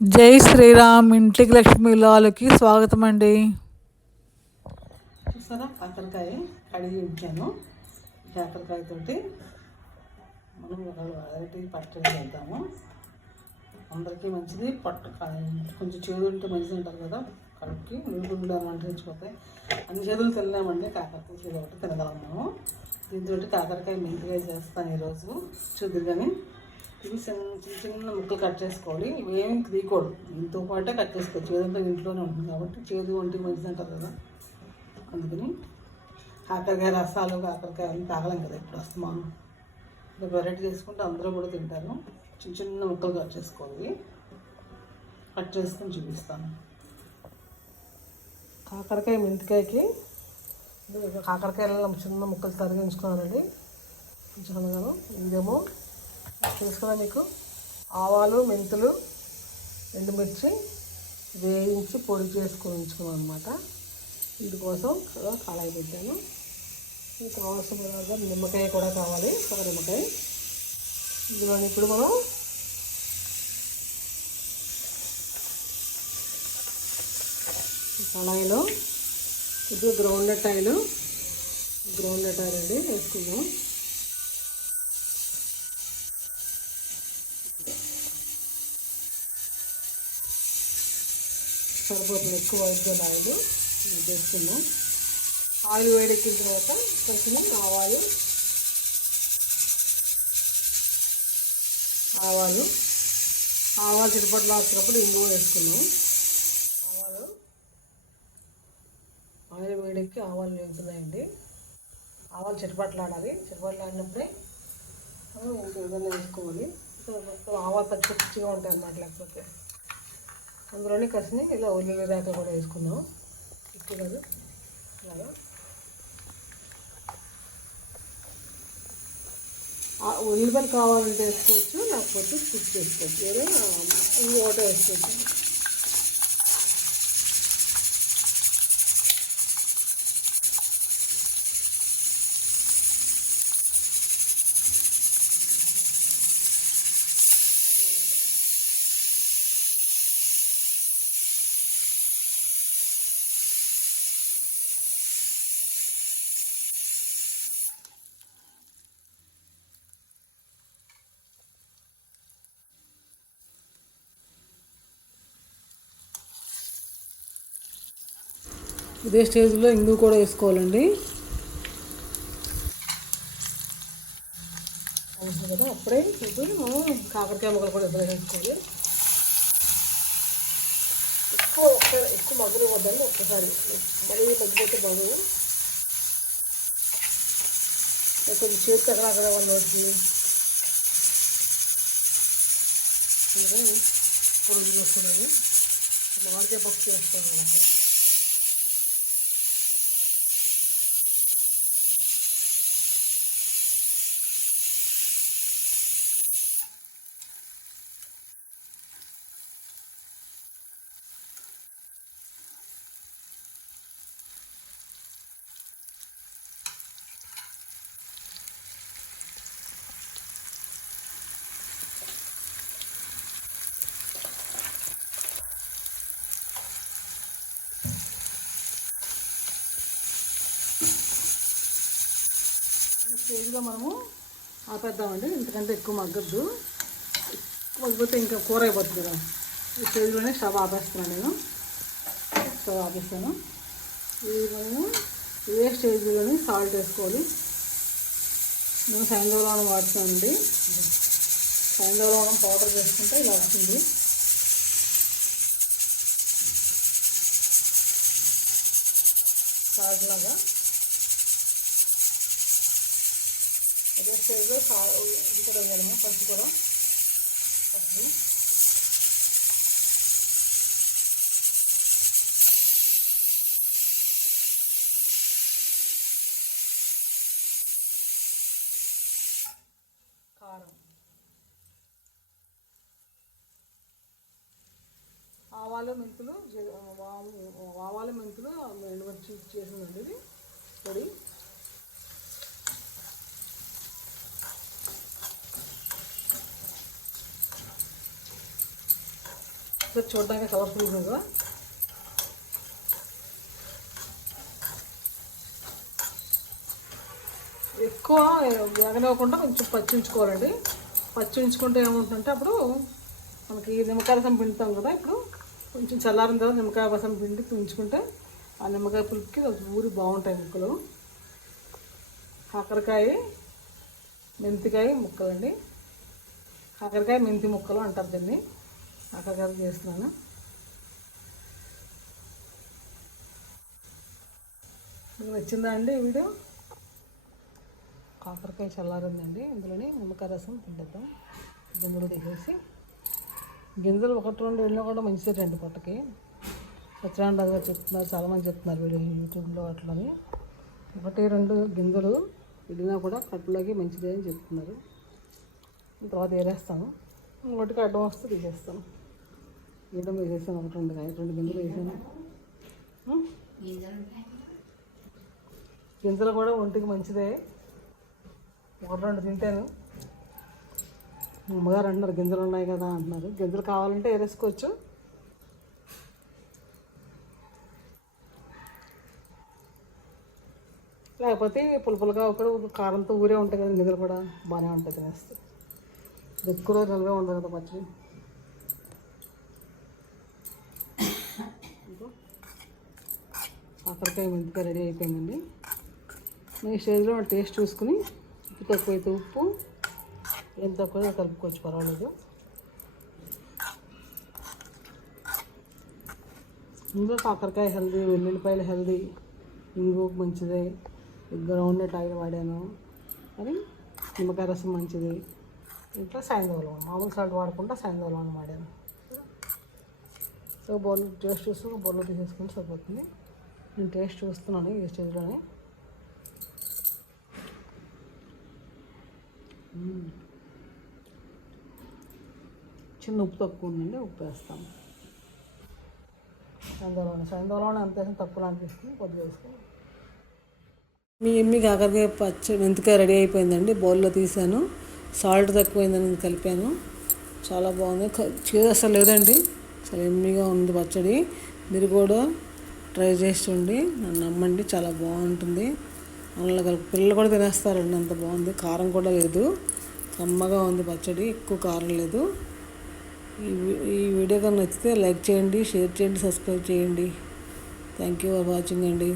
జై శ్రీరామ్ ఇంటికి లక్ష్మి లాలకి స్వాగతం అండి చూసారా? కాకరకాయ కడిగి ఉంచాను. కాకరకాయతోటి మనం ఒక వెరైటీ పచ్చడి చేద్దాము. అందరికీ మంచిది. పట్టు కొంచెం చేదు ఉంటే మంచిది ఉంటుంది కదా. కడుపుకి నురుగుండ్లు అంటించిపోతాయి అన్ని చేతులు తినలేమండి. కాకరకాయ చేదు ఒకటి తినగలం మేము దీంతో కాకరకాయ మెంతికాయ చేస్తాను ఈరోజు. చూద్దు కానీ. ఇవి చిన్న చిన్న చిన్న ముక్కలు కట్ చేసుకోవాలి. ఇవేమి తీయకూడదు. దీంతో పాటే కట్ చేసుకోవచ్చు. ఏదంటే ఇంట్లోనే ఉంటుంది కాబట్టి చేదు ఒంటికి మంచిది అంటారు కదా. అందుకని కాకరకాయ రసాలు కాకరకాయలు తాగలేం కదా ఇప్పుడు వస్తున్నాను ఇలా వెరైటీ చేసుకుంటే అందరూ కూడా తింటారు. చిన్న చిన్న ముక్కలు కట్ చేసుకోవాలి. కట్ చేసుకొని చూపిస్తాను. కాకరకాయ మెంతికాయకి కాకరకాయలలో చిన్న ముక్కలు తరిగించుకోవాలండి. కొంచెం ఇదేమో తెలుసుకున్నా మీకు? ఆవాలు మెంతులు ఎండుమిర్చి వేయించి పొడి చేసుకొని ఉంచుకున్నాను అనమాట వీటి కోసం కళాయి పెట్టాను. ఇది కావాల్సిన నిమ్మకాయ కూడా కావాలి ఒక నిమ్మకాయ. ఇందులో ఇప్పుడు మనం కళాయిలో ఇది ground grounded oil nut oil అండి వేసుకుందాం. సరిపోతుంది ఎక్కువ వేసుకొని ఆయిల్. ఇది ఆయిల్ వేడెక్కిన తర్వాత కొంచెం ఆవాలు ఆవాలు. ఆవాలు చిరుపట్లు వచ్చినప్పుడు ఇంగువ వేసుకున్నాం ఆవాలు. ఆయిల్ వేడెక్కి ఆవాలు వేగుతున్నాయండి. ఆవాలు చిరుపట్లు ఆడాలి చిరుపట్లు ఆడినప్పుడే ఇంకా ఇంక ఏదైనా వేసుకోవాలి మొత్తం ఆవాలు పచ్చి పచ్చిగా ఉంటాయి అన్నమాట లేకపోతే. అందులోనే కసిని ఇలా ఉల్లి రేఖ కూడా వేసుకున్నాం ఇక్కి కాదు అలాగా ఉల్లిపాయలు కావాలంటే వేసుకోవచ్చు లేకపోతే స్కిప్ చేసుకోవచ్చు. వేరే ఇంకోటి వేసుకోవచ్చు. ఇదే స్టేజ్లో ఇంగు కూడా వేసుకోవాలండి. కదా అప్పుడే ఇప్పుడు మనం కాకరకాయ ముక్కలు కూడా ఇద్దరు వేసుకోవాలి ఎక్కువ ఒక్క ఎక్కువ మగ్గులు వద్దండి ఒక్కసారి. మరీ మగ్గిపోతే బాగు కొంచెం చేతికి అక్కడ అక్కడ వాళ్ళు వచ్చింది రోజులు వస్తున్నాయి మామిడికాయ పప్పు చేస్తాను అక్కడ. ఈ మనము ఆపేద్దామండి. ఇంతకంటే ఎక్కువ మగ్గద్దు. ఎక్కువ మగ్గిపోతే ఇంకా కూర అయిపోతుంది కదా. ఈ స్టేజ్లోనే స్టవ్ ఆపేస్తున్నాను నేను. స్టవ్ ఆపేస్తాను. ఇది మనము ఏ స్టేజ్లోనే సాల్ట్ వేసుకోవాలి? నేను సైంధవలవనం వాడుతానండి సైంధవలవనం పౌడర్ చేసుకుంటే ఇలా వస్తుంది. సాల్ట్ లాగా. అదే స్టేజ్లో సా ఇది కూడా వేయాలి పసుపు కూడా. పసుపు. కారం. ఆవాలు మెంతులు ఆవాలు మెంతులు ఎండుమిర్చి చేసిందండి ఇది. పొడి. ఇది చూడడానికి కలర్ఫుల్గా ఉంది కదా ఎక్కువ వేగనివ్వకుండా కొంచెం పచ్చి ఉంచుకోవాలండి పచ్చి ఉంచుకుంటే ఏముంటుందంటే అప్పుడు మనకి నిమ్మకాయ రసం పిండుతాం కదా ఇప్పుడు. కొంచెం చల్లారిన తర్వాత నిమ్మకాయ రసం పిండి ఉంచుకుంటే ఆ నిమ్మకాయ పులుపుకి ఊరి బాగుంటాయి ముక్కలు. కాకరకాయ మెంతికాయ ముక్కలండి. కాకరకాయ మెంతి ముక్కలు అంటారు దీన్ని. కాకరకాయ చేస్తున్నాను. మీకు నచ్చిందా అండి వీడియో? కాకరకాయ చల్లారిందండి. ఇందులోనే నిమ్మకాయ రసం పిండిద్దాం. గింజలు తీసేసి. గింజలు ఒకటి రెండు వెళ్ళినా కూడా మంచిది రెండు పొట్టకి. సత్యనారాయణ చెప్తున్నారు చాలామంది చెప్తున్నారు వీడియో యూట్యూబ్లో అట్లని. ఒకటి రెండు గింజలు వెళ్ళినా కూడా కట్టులోకి మంచిదే అని చెప్తున్నారు. తర్వాత వేరేస్తాను ఒకటికి అడ్డం వస్తే తీసేస్తాను. గడ్డం వేసేసాను ఒకటి రెండు కాయ రెండు గింజలు వేసాను గింజలు కూడా ఒంటికి మంచిదే. ఒకటి రెండు తింటాను. మా అమ్మగారు అంటున్నారు గింజలు ఉన్నాయి కదా అంటున్నారు. గింజలు కావాలంటే వేరేసుకోవచ్చు లేకపోతే పులుపులుగా ఒకటి కారంతో ఊరే ఉంటాయి కదా గింజలు కూడా బాగానే ఉంటాయి తినేస్తే. ఎక్కువ రోజు నిల్వే ఉండదు కదా పచ్చడి కాకరకాయ మెంతికాయ రెడీ అయిపోయిందండి. మీ స్టేజ్లో టేస్ట్ చూసుకుని ఉప్పు తక్కువైతే ఉప్పు ఎంత తక్కువ కలుపుకోవచ్చు పర్వాలేదు. ఇందులో కాకరకాయ హెల్దీ వెల్లుల్లిపాయలు హెల్దీ ఇంగు మంచిదే గ్రౌండ్ నట్ ఆయిల్ వాడాను. అని నిమ్మకాయ రసం మంచిది. ఇంట్లో సాయంత్రం మామూలు సాల్ట్ వాడకుండా సాయంత్రం వాడాను. సో బౌల్ టేస్ట్ చూసుకుని బౌల్లో తీసేసుకుని సరిపోతుంది. నేను టేస్ట్ చూస్తున్నాను ఈ స్టేజ్లోనే. చిన్న ఉప్పు తక్కువ ఉందండి ఉప్పు వేస్తాము సాయంత్రం సాయంత్రంలోనే అంత వేసిన తక్కువ అనిపిస్తుంది కొద్దిగా వేసుకుని మీ ఎమ్మి కాకరకాయ పచ్చ మెంతికాయ రెడీ అయిపోయిందండి బౌల్లో తీసాను. సాల్ట్ తక్కువైందని కలిపాను. చాలా బాగుంది. చేదు అసలు లేదండి. చాలా ఎమ్మిగా ఉంది పచ్చడి. మీరు కూడా ట్రై చేసి చూడండి నన్ను నమ్మండి చాలా బాగుంటుంది. అందులో పిల్లలు కూడా తినేస్తారండి అంత బాగుంది. కారం కూడా లేదు. కమ్మగా ఉంది పచ్చడి ఎక్కువ కారం లేదు. ఈ ఈ వీడియో కన్నా నచ్చితే లైక్ చేయండి షేర్ చేయండి సబ్స్క్రైబ్ చేయండి. థ్యాంక్ యూ ఫర్ వాచింగ్ అండి.